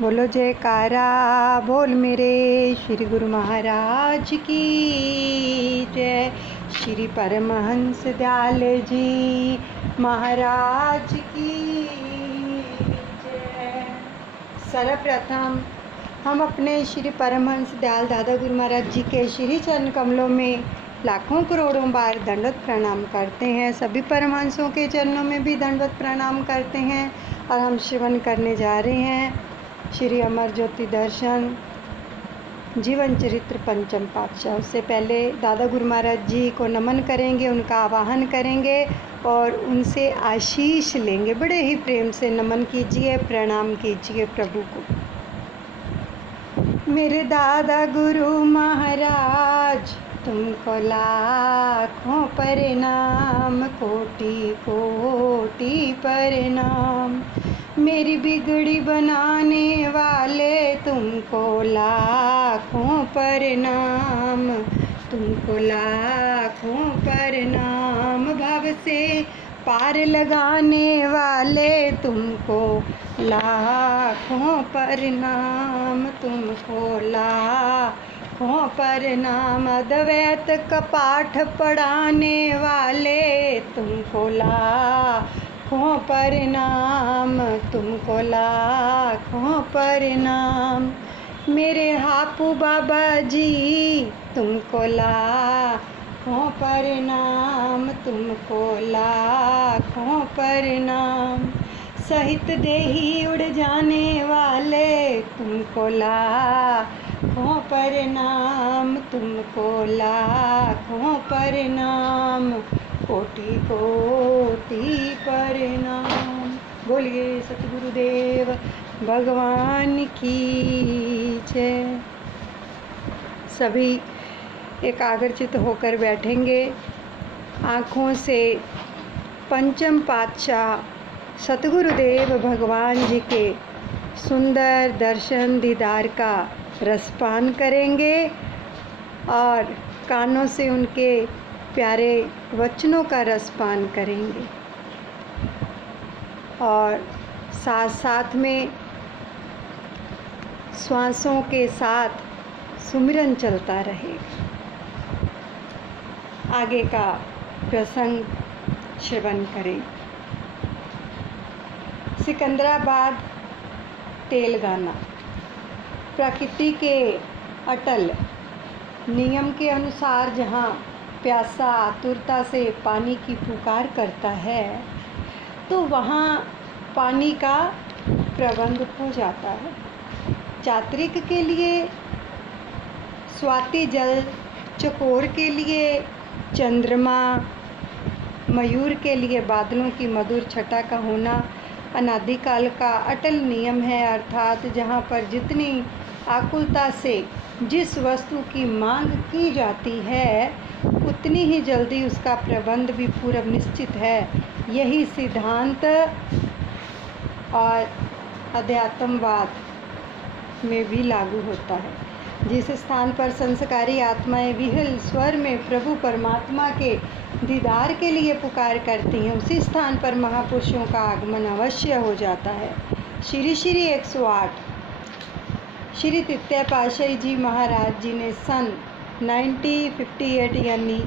बोलो जयकारा बोल मेरे श्री गुरु महाराज की जय। श्री परमहंस दयाल जी महाराज की जय। सर्वप्रथम हम अपने श्री परमहंस दयाल दादा गुरु महाराज जी के श्री चरण कमलों में लाखों करोड़ों बार दंडवत प्रणाम करते हैं। सभी परमहंसों के चरणों में भी दंडवत प्रणाम करते हैं। और हम श्रवण करने जा रहे हैं श्री अमर ज्योति दर्शन जीवन चरित्र पंचम पातशाह। उससे पहले दादा गुरु महाराज जी को नमन करेंगे, उनका आवाहन करेंगे और उनसे आशीष लेंगे। बड़े ही प्रेम से नमन कीजिए, प्रणाम कीजिए प्रभु को। मेरे दादा गुरु महाराज तुमको लाखों प्रणाम, कोटि कोटि प्रणाम। मेरी बिगड़ी बनाने वाले तुमको लाखों प्रणाम, तुमको लाखों प्रणाम। भव से पार लगाने वाले तुमको लाखों प्रणाम, तुमको लाखों प्रणाम। अद्वैत का पाठ पढ़ाने वाले तुमको लाखों प्रणाम, तुमको लाखों प्रणाम। मेरे हापू बाबा जी तुमको लाखों प्रणाम, तुमको लाखों प्रणाम। सहित देही उड़ जाने वाले तुमको लाखों प्रणाम, तुमको लाखों प्रणाम, कोटि कोटि प्रणाम। बोलिए सतगुरुदेव भगवान की जय। सभी एकाग्रचित होकर बैठेंगे। आँखों से पंचम पातशाह सतगुरुदेव भगवान जी के सुंदर दर्शन दीदार का रसपान करेंगे और कानों से उनके प्यारे वचनों का रसपान करेंगे और साथ साथ में श्वासों के साथ सुमिरन चलता रहेगा। आगे का प्रसंग श्रवण करें। सिकंदराबाद तेलंगाना। प्रकृति के अटल नियम के अनुसार जहाँ प्यासा आतुरता से पानी की पुकार करता है तो वहाँ पानी का प्रबंध हो जाता है। चात्रिक के लिए स्वाति जल, चकोर के लिए चंद्रमा, मयूर के लिए बादलों की मधुर छटा का होना अनादिकाल का अटल नियम है। अर्थात जहाँ पर जितनी आकुलता से जिस वस्तु की मांग की जाती है उतनी ही जल्दी उसका प्रबंध भी पूर्व निश्चित है। यही सिद्धांत और अध्यात्मवाद में भी लागू होता है। जिस स्थान पर संस्कारी आत्माएं विहल स्वर में प्रभु परमात्मा के दीदार के लिए पुकार करती हैं, उसी स्थान पर महापुरुषों का आगमन अवश्य हो जाता है। श्री 108 श्री तृतीय पातशाही जी महाराज जी ने सन 1958 यानी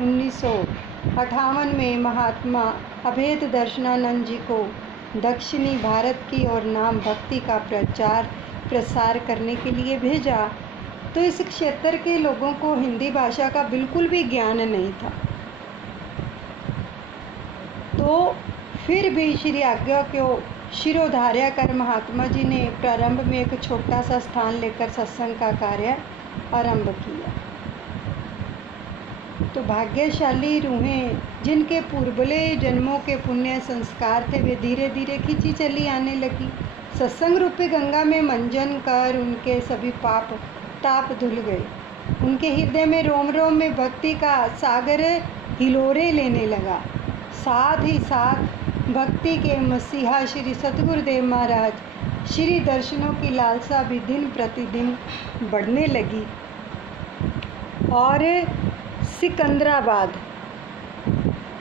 1958 में महात्मा अभेद दर्शनानंद जी को दक्षिणी भारत की और नाम भक्ति का प्रचार प्रसार करने के लिए भेजा। तो इस क्षेत्र के लोगों को हिंदी भाषा का बिल्कुल भी ज्ञान नहीं था। तो फिर भी श्री आज्ञा को शिरोधार्य कर महात्मा जी ने प्रारंभ में एक छोटा सा स्थान लेकर सत्संग का कार्य आरंभ किया। तो भाग्यशाली रूहें जिनके पूर्वले जन्मों के पुण्य संस्कार थे वे धीरे धीरे खींची चली आने लगी। सत्संग रूपी गंगा में मंजन कर उनके सभी पाप ताप धुल गए। उनके हृदय में रोम रोम में भक्ति का सागर हिलोरे लेने लगा। साथ ही साथ भक्ति के मसीहा श्री सतगुरुदेव महाराज श्री दर्शनों की लालसा भी दिन प्रतिदिन बढ़ने लगी और सिकंदराबाद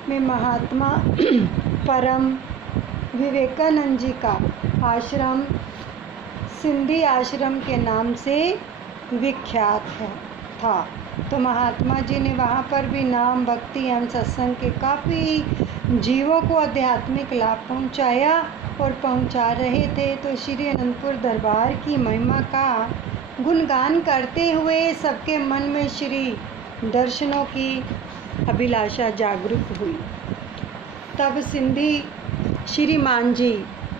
में महात्मा परम विवेकानंद जी का आश्रम सिंधी आश्रम के नाम से विख्यात था। तो महात्मा जी ने वहाँ पर भी नाम, भक्ति एवं सत्संग के काफ़ी जीवों को आध्यात्मिक लाभ पहुँचाया और पहुँचा रहे थे। तो श्री अनंतपुर दरबार की महिमा का गुणगान करते हुए सबके मन में श्री दर्शनों की अभिलाषा जागरूक हुई। तब सिंधी श्रीमान जी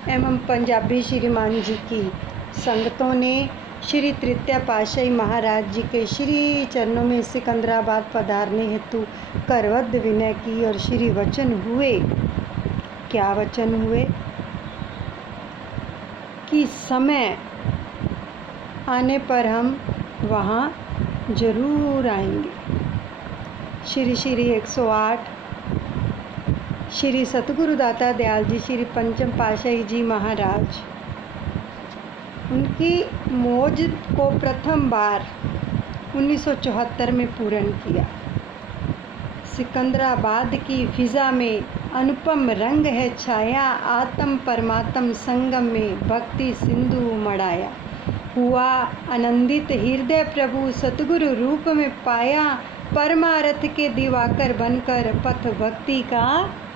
एवं पंजाबी श्रीमान जी की संगतों ने श्री तृतीय पातशाही महाराज जी के श्री चरणों में सिकंदराबाद पधारने हेतु करवद्ध विनय की और श्री वचन हुए। क्या वचन हुए? कि समय आने पर हम वहाँ जरूर आएंगे। श्री 108 श्री सतगुरु दाता दयाल जी श्री पंचम पातशाही जी महाराज, उनकी मौज को प्रथम बार 1974 में पूर्ण किया। सिकंदराबाद की फिजा में अनुपम रंग है छाया, आत्म परमात्म संगम में भक्ति सिंधु उमड़ाया। हुआ आनंदित हृदय प्रभु सतगुरु रूप में पाया, परमार्थ के दिवाकर बनकर पथ भक्ति का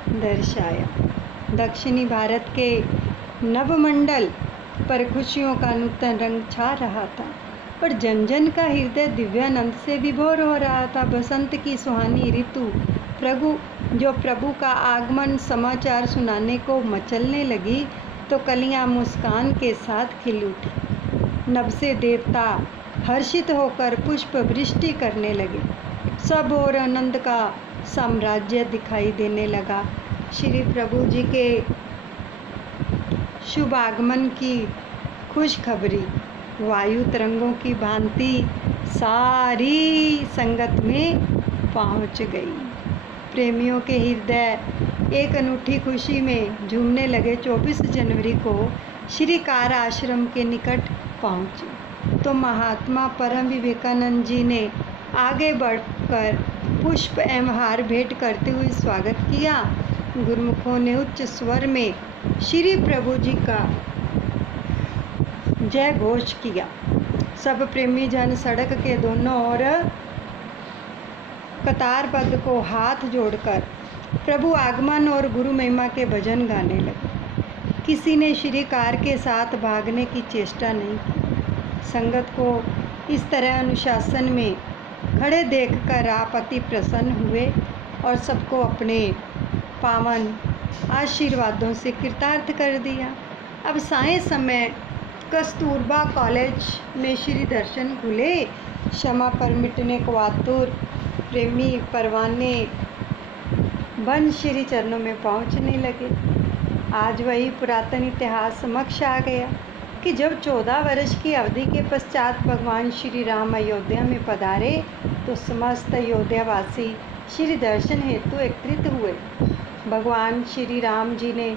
दर्शाया। दक्षिणी भारत के नवमंडल पर खुशियों का नूतन रंग छा रहा था और जन जन का हृदय दिव्यानंद से विभोर हो रहा था। बसंत की सुहानी ऋतु प्रभु का आगमन समाचार सुनाने को मचलने लगी तो कलियां मुस्कान के साथ खिल उठी। नभ से देवता हर्षित होकर पुष्प वृष्टि करने लगे। सब और आनंद का साम्राज्य दिखाई देने लगा। श्री प्रभु जी के शुभ आगमन की खुशखबरी वायु तरंगों की भांति सारी संगत में पहुंच गई। प्रेमियों के हृदय एक अनूठी खुशी में झूमने लगे। 24 जनवरी को श्री कार आश्रम के निकट पहुंचे तो महात्मा परम विवेकानंद जी ने आगे बढ़कर पुष्प एवं हार भेंट करते हुए स्वागत किया। गुरुमुखों ने उच्च स्वर में श्री प्रभु जी का जय घोष किया। सब प्रेमी जन सड़क के दोनों ओर कतारबद्ध को हाथ जोड़कर प्रभु आगमन और गुरु महिमा के भजन गाने लगे। किसी ने श्री कार के साथ भागने की चेष्टा नहीं की। संगत को इस तरह अनुशासन में खड़े देखकर आप अति प्रसन्न हुए और सबको अपने पावन आशीर्वादों से कृतार्थ कर दिया। अब साय समय कस्तूरबा कॉलेज में श्री दर्शन खुले। क्षमा पर मिटने को आतुर प्रेमी परवाने बन श्री चरणों में पहुंचने लगे। आज वही पुरातन इतिहास समक्ष आ गया कि जब 14 वर्ष की अवधि के पश्चात भगवान श्री राम अयोध्या में पधारे तो समस्त अयोध्यावासी श्री दर्शन हेतु एकत्रित हुए। भगवान श्री राम जी ने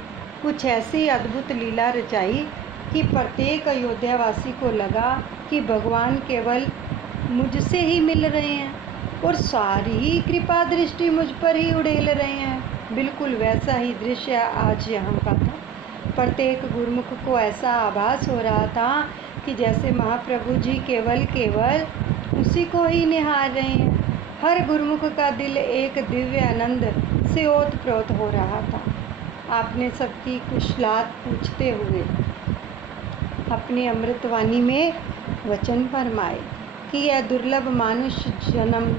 कुछ ऐसी अद्भुत लीला रचाई कि प्रत्येक अयोध्यावासी को लगा कि भगवान केवल मुझसे ही मिल रहे हैं और सारी ही कृपा दृष्टि मुझ पर ही उड़ेल रहे हैं। बिल्कुल वैसा ही दृश्य आज यहाँ का था। प्रत्येक गुरुमुख को ऐसा आभास हो रहा था कि जैसे महाप्रभु जी केवल उसी को ही निहार रहे हैं। हर गुरुमुख का दिल एक दिव्य आनंद से ओतप्रोत हो रहा था। आपने सबकी कुशलात पूछते हुए अपनी अमृतवाणी में वचन फरमाए कि यह दुर्लभ मानुष्य जन्म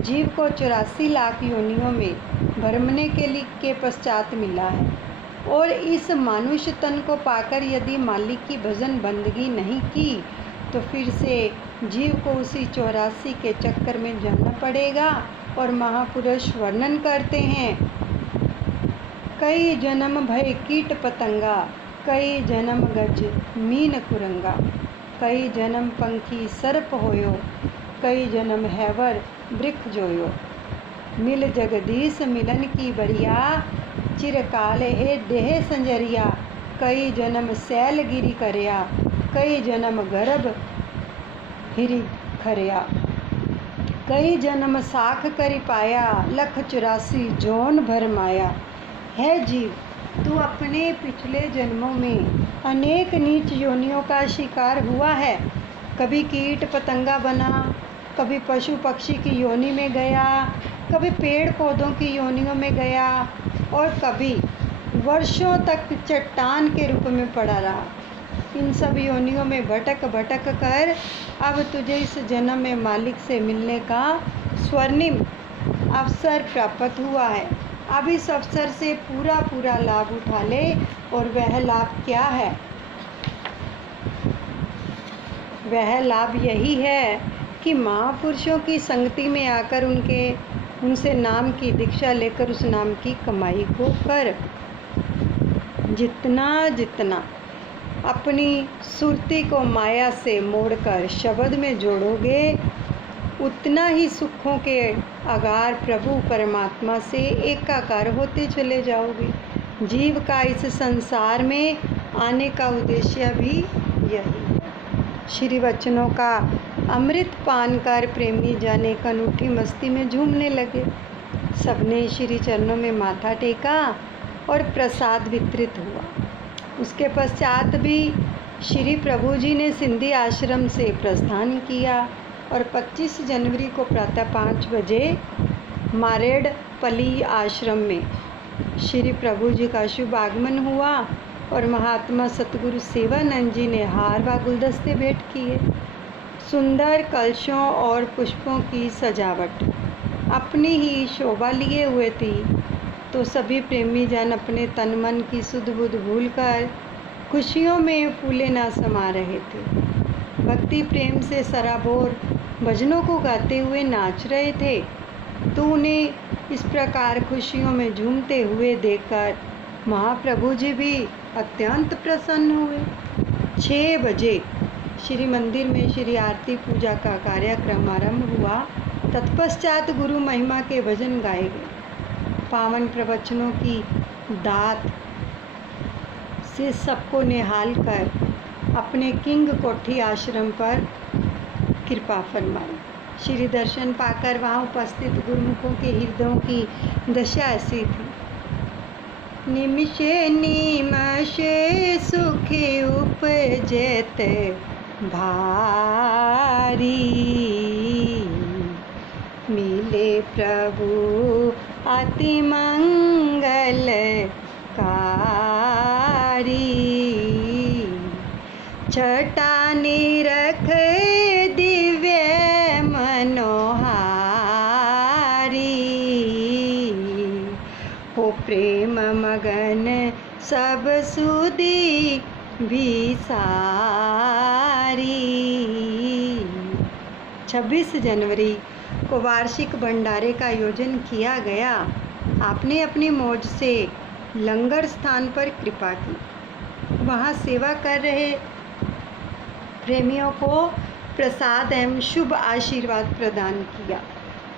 जीव को 84 लाख योनियों में भ्रमने के पश्चात मिला है और इस मानुष्य तन को पाकर यदि मालिक की भजन बंदगी नहीं की तो फिर से जीव को उसी 84 के चक्कर में जाना पड़ेगा। और महापुरुष वर्णन करते हैं, कई जन्म भय कीट पतंगा, कई जन्म गज मीन कुरंगा, कई जन्म पंखी सर्प होयो, कई जन्म हैवर वृक्ष जोयो। मिल जगदीश मिलन की बढ़िया, चिरकाल हे देह संजरिया, कई जन्म सैल गिरी करया, कई जन्म गर्भ हिरी खरया, कई जन्म साख करि पाया, लख 84 जोन भर माया। है जीव तू अपने पिछले जन्मों में अनेक नीच योनियों का शिकार हुआ है। कभी कीट पतंगा बना, कभी पशु पक्षी की योनि में गया, कभी पेड़ पौधों की योनियों में गया और कभी वर्षों तक चट्टान के रूप में पड़ा रहा। इन सब योनियों में भटक भटक कर अब तुझे इस जन्म में मालिक से मिलने का स्वर्णिम अवसर प्राप्त हुआ है। अब इस अवसर से पूरा लाभ उठा ले। और वह लाभ क्या है? वह लाभ यही है कि महापुरुषों की संगति में आकर उनसे नाम की दीक्षा लेकर उस नाम की कमाई को कर। जितना अपनी सुरती को माया से मोड़कर शब्द में जोड़ोगे, उतना ही सुखों के अगार प्रभु परमात्मा से एकाकार होते चले जाओगे। जीव का इस संसार में आने का उद्देश्य भी यही है। श्री वचनों का अमृत पान कर प्रेमी जाने का अनूठी मस्ती में झूमने लगे। सबने श्री चरणों में माथा टेका और प्रसाद वितरित हुआ। उसके पश्चात भी श्री प्रभु जी ने सिंधी आश्रम से प्रस्थान किया और 25 जनवरी को प्रातः 5 बजे मारेडपल्ली आश्रम में श्री प्रभु जी का शुभ आगमन हुआ और महात्मा सतगुरु सेवानंद जी ने हार व गुलदस्ते भेंट किए। सुंदर कलशों और पुष्पों की सजावट अपनी ही शोभा लिए हुए थी, तो सभी प्रेमी जन अपने तन मन की सुध बुध भूलकर खुशियों में फूले ना समा रहे थे। भक्ति प्रेम से सराबोर भजनों को गाते हुए नाच रहे थे। तो उन्हें इस प्रकार खुशियों में झूमते हुए देखकर महाप्रभु जी भी अत्यंत प्रसन्न हुए। 6 बजे श्री मंदिर में श्री आरती पूजा का कार्यक्रम आरंभ हुआ। तत्पश्चात गुरु महिमा के भजन गाए गए। पावन प्रवचनों की दात से सबको निहाल कर अपने किंग कोठी आश्रम पर कृपा फरमाई। श्री दर्शन पाकर वहाँ उपस्थित गुरुमुखों के हृदयों की दशा ऐसी थी। निमिषे निमषे सुखी उपजत भारी, मिले प्रभु अति मंगल कारी। छटा निरख दिव्य मनोहारी, हो प्रेम मगन सब सुधी भी सारी। 26 जनवरी को वार्षिक भंडारे का आयोजन किया गया। आपने अपनी मौज से लंगर स्थान पर कृपा की। वहाँ सेवा कर रहे प्रेमियों को प्रसाद एवं शुभ आशीर्वाद प्रदान किया।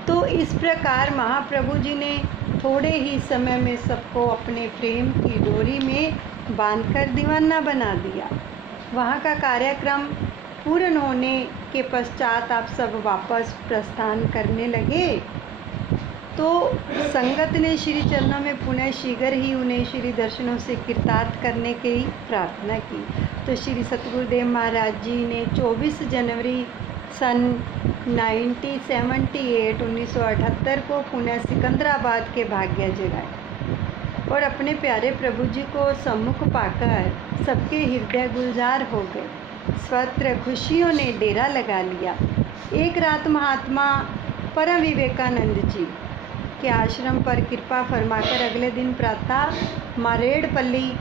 तो इस प्रकार महाप्रभु जी ने थोड़े ही समय में सबको अपने प्रेम की डोरी में बांधकर दीवाना बना दिया। वहाँ का कार्यक्रम पूर्ण होने के पश्चात आप सब वापस प्रस्थान करने लगे। तो संगत ने श्री चरणों में पुनः शीघ्र ही उन्हें श्री दर्शनों से कृतार्थ करने की प्रार्थना की। तो श्री सतगुरुदेव महाराज जी ने 24 जनवरी सन 1978 को पुनः सिकंदराबाद के भाग्य जगाए और अपने प्यारे प्रभु जी को सम्मुख पाकर सबके हृदय गुलजार हो गए। स्वत्र खुशियों ने डेरा लगा लिया। एक रात महात्मा परम विवेकानंद जी के आश्रम पर कृपा फरमाकर अगले दिन प्रातः मारेडपल्ली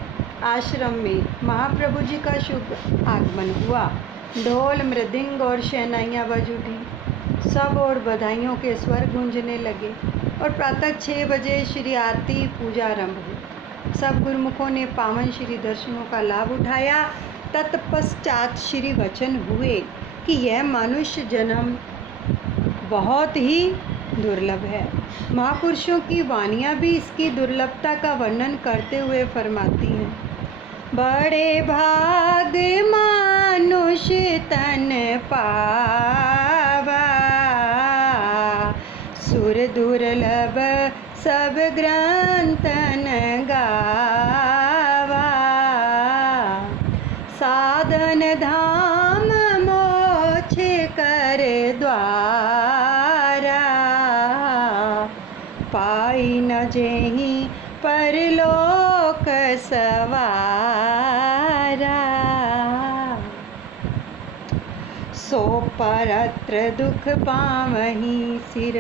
आश्रम में महाप्रभु जी का शुभ आगमन हुआ। ढोल मृदंग और शहनाइयाँ बज उठी। सब और बधाइयों के स्वर गूंजने लगे और प्रातः 6 बजे श्री आरती पूजा आरंभ हुई। सब गुरुमुखों ने पावन श्री दर्शनों का लाभ उठाया। तत्पश्चात श्री वचन हुए कि यह मनुष्य जन्म बहुत ही दुर्लभ है। महापुरुषों की वाणियाँ भी इसकी दुर्लभता का वर्णन करते हुए फरमाती हैं। बड़े भाग मनुष्य तन पावा, सुर दुर्लभ सब ग्रंथन गावा। साधन धाम मोक्ष कर द्वारा, पाई न जेहि परलोक सवारा। सो परत्र दुख पावहीं, सिर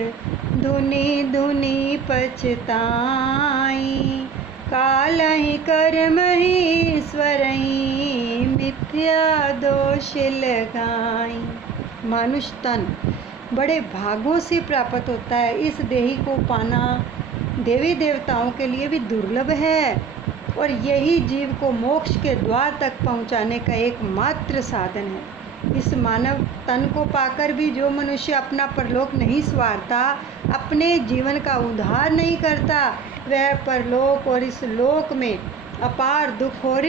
धुनि धुनि पछताई। कालहि कर्महि ईश्वरहि, मिथ्या दोष लगाई। मनुष्य तन बड़े भागों से प्राप्त होता है। इस देही को पाना देवी देवताओं के लिए भी दुर्लभ है, और यही जीव को मोक्ष के द्वार तक पहुंचाने का एकमात्र साधन है। इस मानव तन को पाकर भी जो मनुष्य अपना परलोक नहीं संवारता, अपने जीवन का उद्धार नहीं करता, वह परलोक और इस लोक में अपार दुख और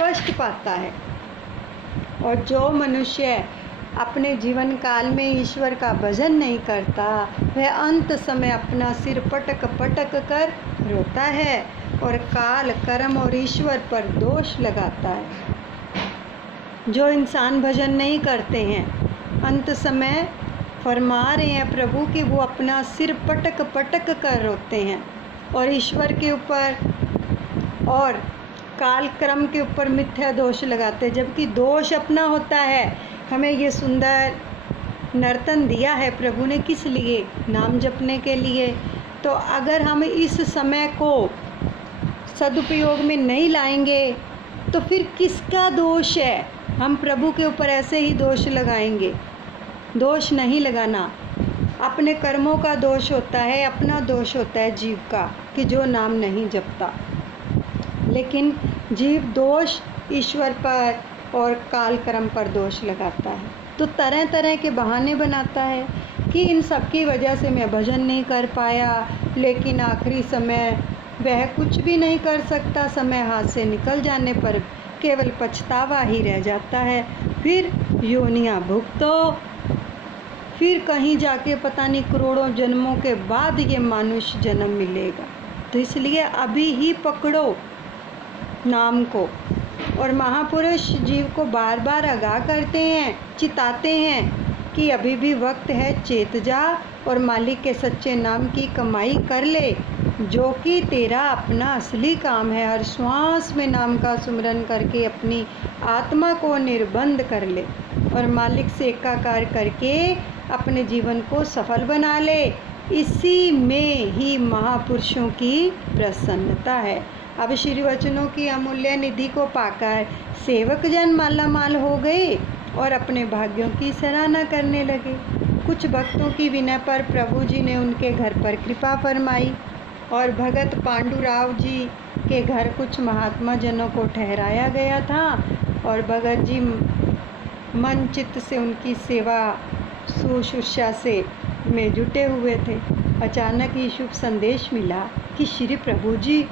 कष्ट पाता है। और जो मनुष्य अपने जीवन काल में ईश्वर का भजन नहीं करता, वह अंत समय अपना सिर पटक पटक कर रोता है और काल, कर्म और ईश्वर पर दोष लगाता है। जो इंसान भजन नहीं करते हैं, अंत समय फरमा रहे हैं प्रभु कि वो अपना सिर पटक पटक कर रोते हैं और ईश्वर के ऊपर और काल क्रम के ऊपर मिथ्या दोष लगाते हैं, जबकि दोष अपना होता है। हमें ये सुंदर नर्तन दिया है प्रभु ने किस लिए? नाम जपने के लिए। तो अगर हम इस समय को सदुपयोग में नहीं लाएंगे तो फिर किसका दोष है? हम प्रभु के ऊपर ऐसे ही दोष लगाएंगे। दोष नहीं लगाना, अपने कर्मों का दोष होता है, अपना दोष होता है जीव का कि जो नाम नहीं जपता। लेकिन जीव दोष ईश्वर पर और काल कर्म पर दोष लगाता है, तो तरह तरह के बहाने बनाता है कि इन सब की वजह से मैं भजन नहीं कर पाया। लेकिन आखिरी समय वह कुछ भी नहीं कर सकता, समय हाथ से निकल जाने पर केवल पछतावा ही रह जाता है। फिर योनियाँ भुगतो, फिर कहीं जाके पता नहीं करोड़ों जन्मों के बाद ये मानुष्य जन्म मिलेगा। तो इसलिए अभी ही पकड़ो नाम को। और महापुरुष जीव को बार बार आगाह करते हैं, चिताते हैं कि अभी भी वक्त है, चेत जा और मालिक के सच्चे नाम की कमाई कर ले, जो कि तेरा अपना असली काम है। हर श्वास में नाम का सुमिरन करके अपनी आत्मा को निर्बंध कर ले और मालिक से एकाकार करके अपने जीवन को सफल बना ले। इसी में ही महापुरुषों की प्रसन्नता है। अब श्री वचनों की अमूल्य निधि को पाकर सेवक जन मालामाल हो गए और अपने भाग्यों की सराहना करने लगे। कुछ भक्तों की विनय पर प्रभु जी ने उनके घर पर कृपा फरमाई और भगत पांडुराव जी के घर कुछ महात्मा जनों को ठहराया गया था और भगत जी मन चित्त से उनकी सेवा शुश्रूषा से में जुटे हुए थे। अचानक ही शुभ संदेश मिला कि श्री प्रभु जी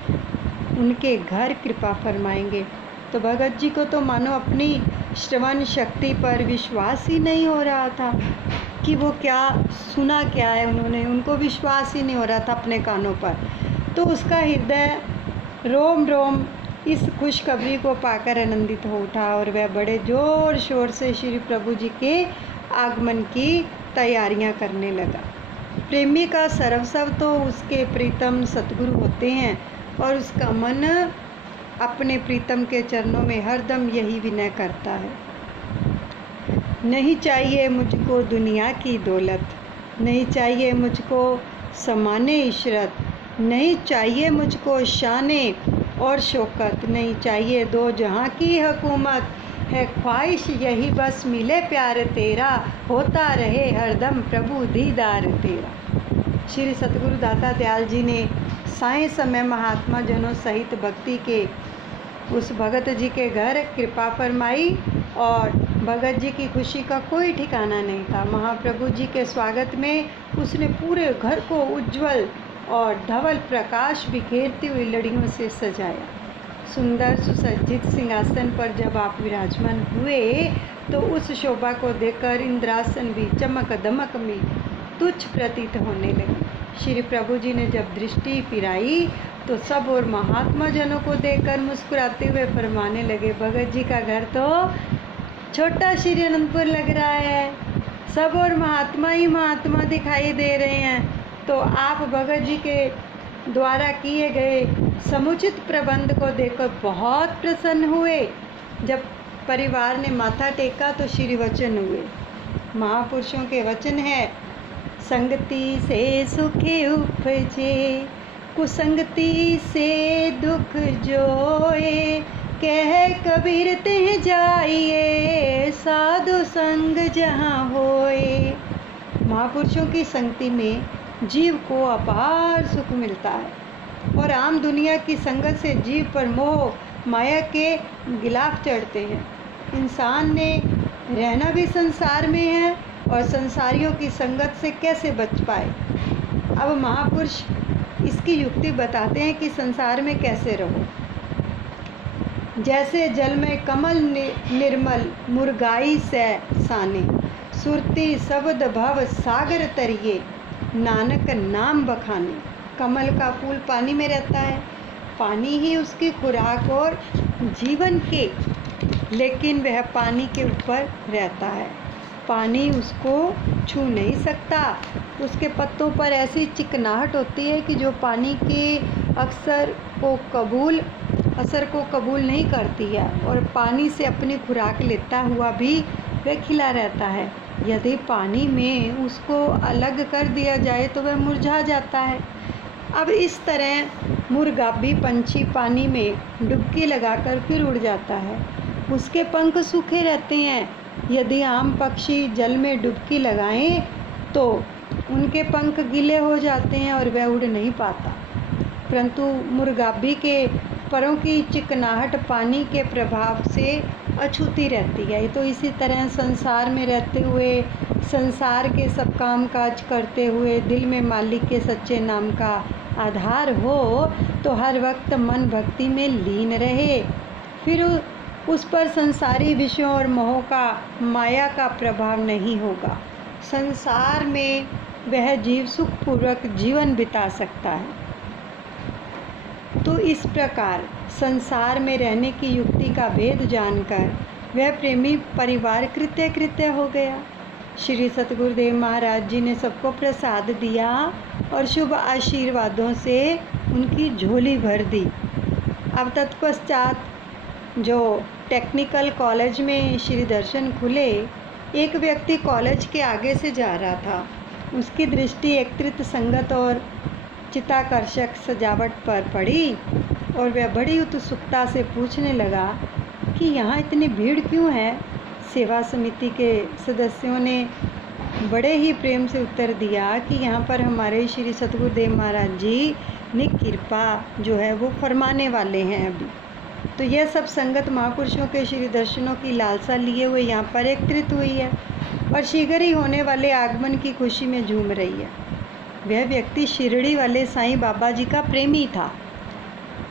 उनके घर कृपा फरमाएंगे। तो भगत जी को तो मानो अपनी श्रवण शक्ति पर विश्वास ही नहीं हो रहा था कि वो क्या सुना क्या है उन्होंने। उनको विश्वास ही नहीं हो रहा था अपने कानों पर। तो उसका हृदय रोम रोम इस खुशखबरी को पाकर आनंदित हो उठा और वह बड़े ज़ोर शोर से श्री प्रभु जी के आगमन की तैयारियां करने लगा। प्रेमी का सर्वस्व तो उसके प्रीतम सतगुरु होते हैं और उसका मन अपने प्रीतम के चरणों में हरदम यही विनय करता है, नहीं चाहिए मुझको दुनिया की दौलत, नहीं चाहिए मुझको समाने इशरत, नहीं चाहिए मुझको शाने और शौकत, नहीं चाहिए दो जहाँ की हुकूमत, है ख्वाहिश यही बस मिले प्यार तेरा, होता रहे हरदम प्रभु दीदार तेरा। श्री सतगुरु दाता दयाल जी ने साय समय महात्मा जनों सहित भक्ति के उस भगत जी के घर कृपा फरमाई और भगत जी की खुशी का कोई ठिकाना नहीं था। महाप्रभु जी के स्वागत में उसने पूरे घर को उज्जवल और धवल प्रकाश बिखेरती हुई लड़ियों से सजाया। सुंदर सुसज्जित सिंहासन पर जब आप विराजमान हुए तो उस शोभा को देखकर इंद्रासन भी चमक दमक में तुच्छ प्रतीत होने लगी। श्री प्रभु जी ने जब दृष्टि फिराई तो सब और महात्मा जनों को देखकर मुस्कुराते हुए फरमाने लगे, भगत जी का घर तो छोटा श्री अनंतपुर लग रहा है, सब और महात्मा ही महात्मा दिखाई दे रहे हैं। तो आप भगत जी के द्वारा किए गए समुचित प्रबंध को देखकर बहुत प्रसन्न हुए। जब परिवार ने माथा टेका तो श्री वचन हुए। महापुरुषों के वचन है, संगति से सुख उपजे, कुसंगति से दुख जोए, कह कबीर तेह जाइए, साधु संग जहाँ होए। महापुरुषों की संगति में जीव को अपार सुख मिलता है और आम दुनिया की संगत से जीव पर मोह माया के गिलाफ चढ़ते हैं। इंसान ने रहना भी संसार में है और संसारियों की संगत से कैसे बच पाए। अब महापुरुष इसकी युक्ति बताते हैं कि संसार में कैसे रहो। जैसे जल में कमल निर्मल, मुर्गाई से साने, सुरती शब्द भव सागर तरिए, नानक नाम बखाने। कमल का फूल पानी में रहता है, पानी ही उसकी खुराक और जीवन के, लेकिन वह पानी के ऊपर रहता है, पानी उसको छू नहीं सकता। उसके पत्तों पर ऐसी चिकनाहट होती है कि जो पानी के असर को कबूल नहीं करती है और पानी से अपनी खुराक लेता हुआ भी वह खिला रहता है। यदि पानी में उसको अलग कर दिया जाए तो वह मुरझा जाता है। अब इस तरह मुर्गा भी पंछी पानी में डुबकी लगाकर फिर उड़ जाता है, उसके पंख सूखे रहते हैं। यदि आम पक्षी जल में डुबकी लगाएं तो उनके पंख गीले हो जाते हैं और वह उड़ नहीं पाता, परंतु मुर्गाबी के परों की चिकनाहट पानी के प्रभाव से अछूती रहती है। तो इसी तरह संसार में रहते हुए, संसार के सब काम काज करते हुए दिल में मालिक के सच्चे नाम का आधार हो तो हर वक्त मन भक्ति में लीन रहे, फिर उस पर संसारी विषयों और मोह का, माया का प्रभाव नहीं होगा। संसार में वह जीव सुखपूर्वक जीवन बिता सकता है। तो इस प्रकार संसार में रहने की युक्ति का भेद जानकर वह प्रेमी परिवार कृत्य हो गया। श्री सतगुरुदेव महाराज जी ने सबको प्रसाद दिया और शुभ आशीर्वादों से उनकी झोली भर दी। अब तत्पश्चात जो टेक्निकल कॉलेज में श्री दर्शन खुले, एक व्यक्ति कॉलेज के आगे से जा रहा था। उसकी दृष्टि एकत्रित संगत और चित्ताकर्षक सजावट पर पड़ी और वह बड़ी उत्सुकता से पूछने लगा कि यहाँ इतनी भीड़ क्यों है। सेवा समिति के सदस्यों ने बड़े ही प्रेम से उत्तर दिया कि यहाँ पर हमारे श्री सतगुरुदेव महाराज जी ने कृपा जो है वो फरमाने वाले हैं अभी। तो यह सब संगत महापुरुषों के श्री दर्शनों की लालसा लिए हुए यहाँ पर एकत्रित हुई है और शीघ्र ही होने वाले आगमन की खुशी में झूम रही है। वह व्यक्ति शिरडी वाले साईं बाबा जी का प्रेमी था।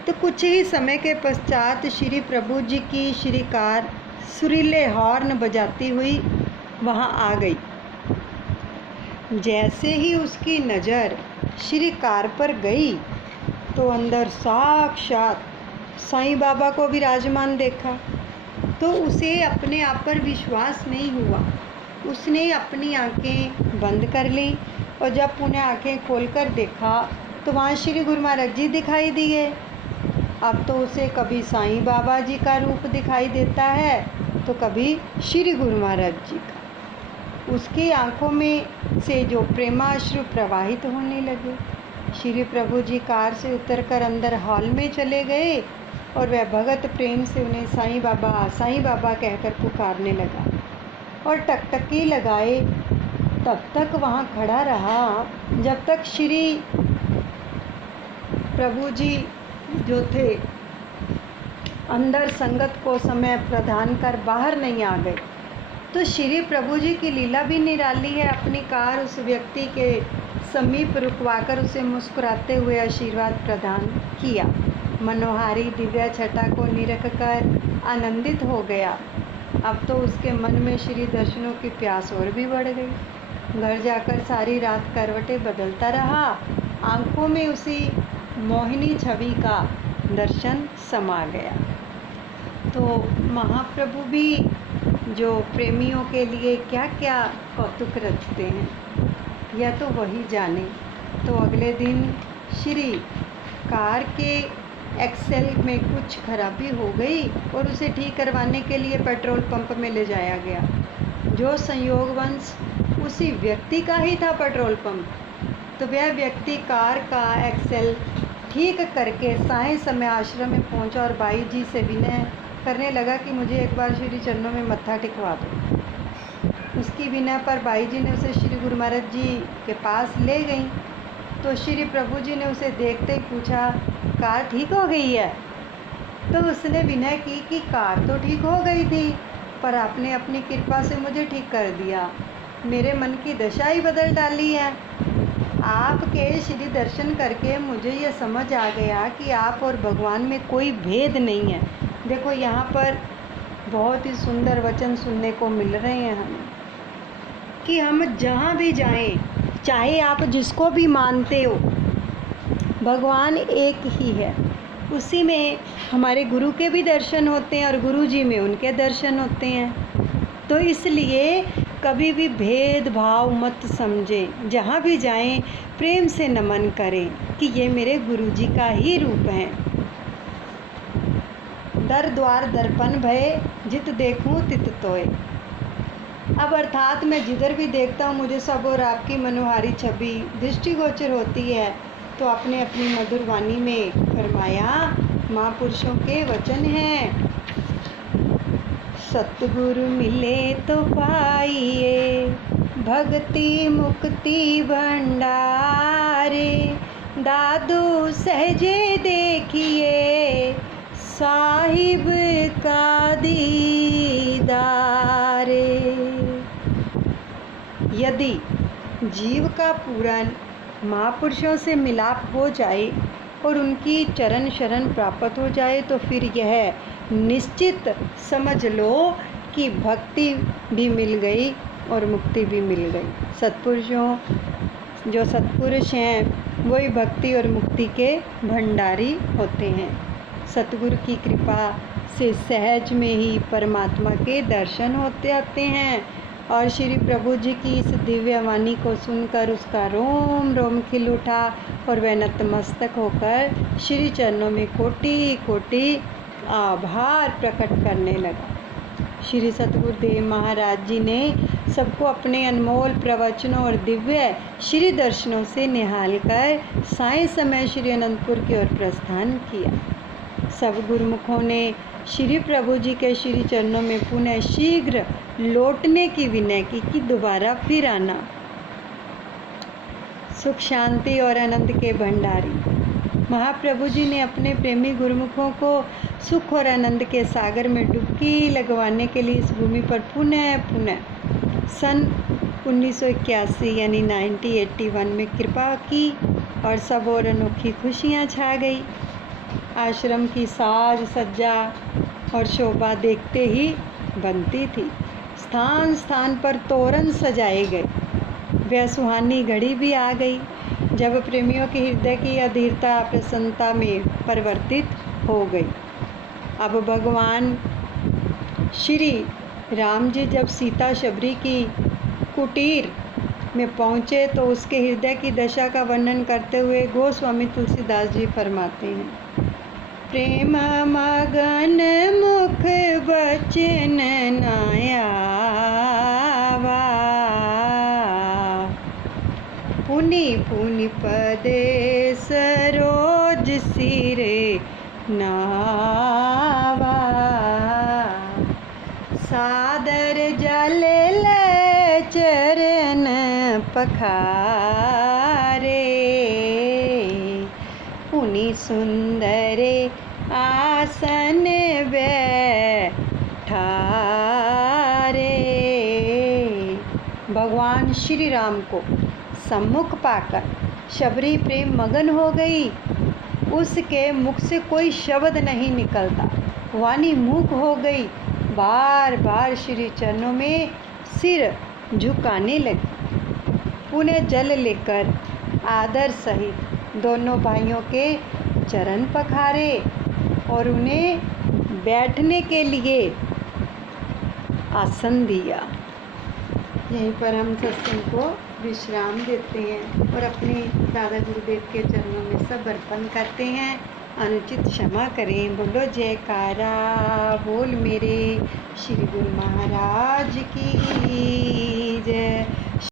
तो कुछ ही समय के पश्चात श्री प्रभु जी की श्री कार सुरीले हॉर्न बजाती हुई वहाँ आ गई। जैसे ही उसकी नज़र श्री कार पर गई तो अंदर साक्षात साईं बाबा को विराजमान देखा तो उसे अपने आप पर विश्वास नहीं हुआ। उसने अपनी आंखें बंद कर ली और जब पुनः आंखें खोलकर देखा तो वहाँ श्री गुरु महाराज जी दिखाई दिए। अब तो उसे कभी साईं बाबा जी का रूप दिखाई देता है तो कभी श्री गुरु महाराज जी का। उसकी आंखों में से जो प्रेमाश्रु प्रवाहित होने लगे। श्री प्रभु जी कार से उतरकर अंदर हॉल में चले गए और वह भगत प्रेम से उन्हें साईं बाबा कहकर पुकारने लगा और टकटकी लगाए तब तक वहाँ खड़ा रहा जब तक श्री प्रभु जी जो थे अंदर संगत को समय प्रदान कर बाहर नहीं आ गए। तो श्री प्रभु जी की लीला भी निराली है। अपनी कार उस व्यक्ति के समीप रुकवाकर उसे मुस्कुराते हुए आशीर्वाद प्रदान किया। मनोहारी दिव्य छटा को निरख कर आनंदित हो गया। अब तो उसके मन में श्री दर्शनों की प्यास और भी बढ़ गई। घर जाकर सारी रात करवटें बदलता रहा। आंखों में उसी मोहिनी छवि का दर्शन समा गया। तो महाप्रभु भी जो प्रेमियों के लिए क्या क्या कौतुक रचते हैं, यह तो वही जाने। तो अगले दिन श्री कार के एक्सेल में कुछ खराबी हो गई और उसे ठीक करवाने के लिए पेट्रोल पंप में ले जाया गया। जो संयोगवश उसी व्यक्ति का ही था पेट्रोल पंप। तो वह व्यक्ति कार का एक्सेल ठीक करके साय समय आश्रम में पहुंचा और बाई जी से विनय करने लगा कि मुझे एक बार श्री चरणों में मत्था टिकवा दो। उसकी विनय पर बाई जी ने उसे श्री गुरु महाराज जी के पास ले गई। तो श्री प्रभु जी ने उसे देखते ही पूछा, कार ठीक हो गई है? तो उसने विनय की कि कार तो ठीक हो गई थी, पर आपने अपनी कृपा से मुझे ठीक कर दिया। मेरे मन की दशा ही बदल डाली है। आपके श्री दर्शन करके मुझे यह समझ आ गया कि आप और भगवान में कोई भेद नहीं है। देखो यहाँ पर बहुत ही सुंदर वचन सुनने को मिल रहे हैं हमें कि हम जहाँ भी जाएं, चाहे आप जिसको भी मानते हो, भगवान एक ही है। उसी में हमारे गुरु के भी दर्शन होते हैं और गुरु जी में उनके दर्शन होते हैं। तो इसलिए कभी भी भेदभाव मत समझें, जहाँ भी जाएं प्रेम से नमन करें कि ये मेरे गुरु जी का ही रूप है। दर द्वार दर्पण भय, जित देखूं तित तोय। अब अर्थात मैं जिधर भी देखता हूँ मुझे सब और आपकी मनोहारी छवि दृष्टिगोचर होती है। तो अपने अपनी मधुर वाणी में फरमाया, महापुरुषों के वचन हैं, सतगुरु मिले तो पाइए भक्ति मुक्ति भंडारे, दादू सहजे देखिए साहिब का दीदारे। यदि जीव का पूरन महापुरुषों से मिलाप हो जाए और उनकी चरण शरण प्राप्त हो जाए तो फिर यह निश्चित समझ लो कि भक्ति भी मिल गई और मुक्ति भी मिल गई। सत्पुरुषों जो सत्पुरुष हैं वही भक्ति और मुक्ति के भंडारी होते हैं। सतगुरु की कृपा से सहज में ही परमात्मा के दर्शन होते आते हैं। और श्री प्रभु जी की इस दिव्य वाणी को सुनकर उसका रोम रोम खिल उठा और वह नतमस्तक होकर श्री चरणों में कोटि कोटि आभार प्रकट करने लगा। श्री सतगुरुदेव महाराज जी ने सबको अपने अनमोल प्रवचनों और दिव्य श्री दर्शनों से निहाल कर साय समय श्री अनंतपुर की ओर प्रस्थान किया। सब गुरुमुखों ने श्री प्रभु जी के श्री चरणों में पुनः शीघ्र लौटने की विनय की कि दोबारा फिर आना। सुख शांति और आनंद के भंडारी महाप्रभु जी ने अपने प्रेमी गुरुमुखों को सुख और आनंद के सागर में डुबकी लगवाने के लिए इस भूमि पर पुनः सन 1981 यानी 1981 में कृपा की और सब और अनोखी खुशियाँ छा गई। आश्रम की साज सज्जा और शोभा देखते ही बनती थी। स्थान स्थान पर तोरण सजाए गए। वह सुहानी घड़ी भी आ गई जब प्रेमियों के हृदय की अधीरता प्रसन्नता में परिवर्तित हो गई। अब भगवान श्री राम जी जब सीता शबरी की कुटीर में पहुँचे तो उसके हृदय की दशा का वर्णन करते हुए गोस्वामी तुलसीदास जी फरमाते हैं, प्रेम मगन मुख बचन नयावा, पुनि पुनि पदे सरोज सिरे नावा, सादर जल ले चरण पखारे, पुनि सुंदरे आसन बैठारे। भगवान श्री राम को सम्मुख पाकर शबरी प्रेम मगन हो गई। उसके मुख से कोई शब्द नहीं निकलता, वाणी मूक हो गई। बार बार श्री चरणों में सिर झुकाने लगी। पुनः जल लेकर आदर सहित दोनों भाइयों के चरण पखारे और उन्हें बैठने के लिए आसन दिया। यहीं पर हम सत्संग को विश्राम देते हैं और अपने दादा गुरुदेव के चरणों में सब अर्पण करते हैं। अनुचित क्षमा करें। बोलो जयकारा बोल मेरे श्री गुरु महाराज की जय।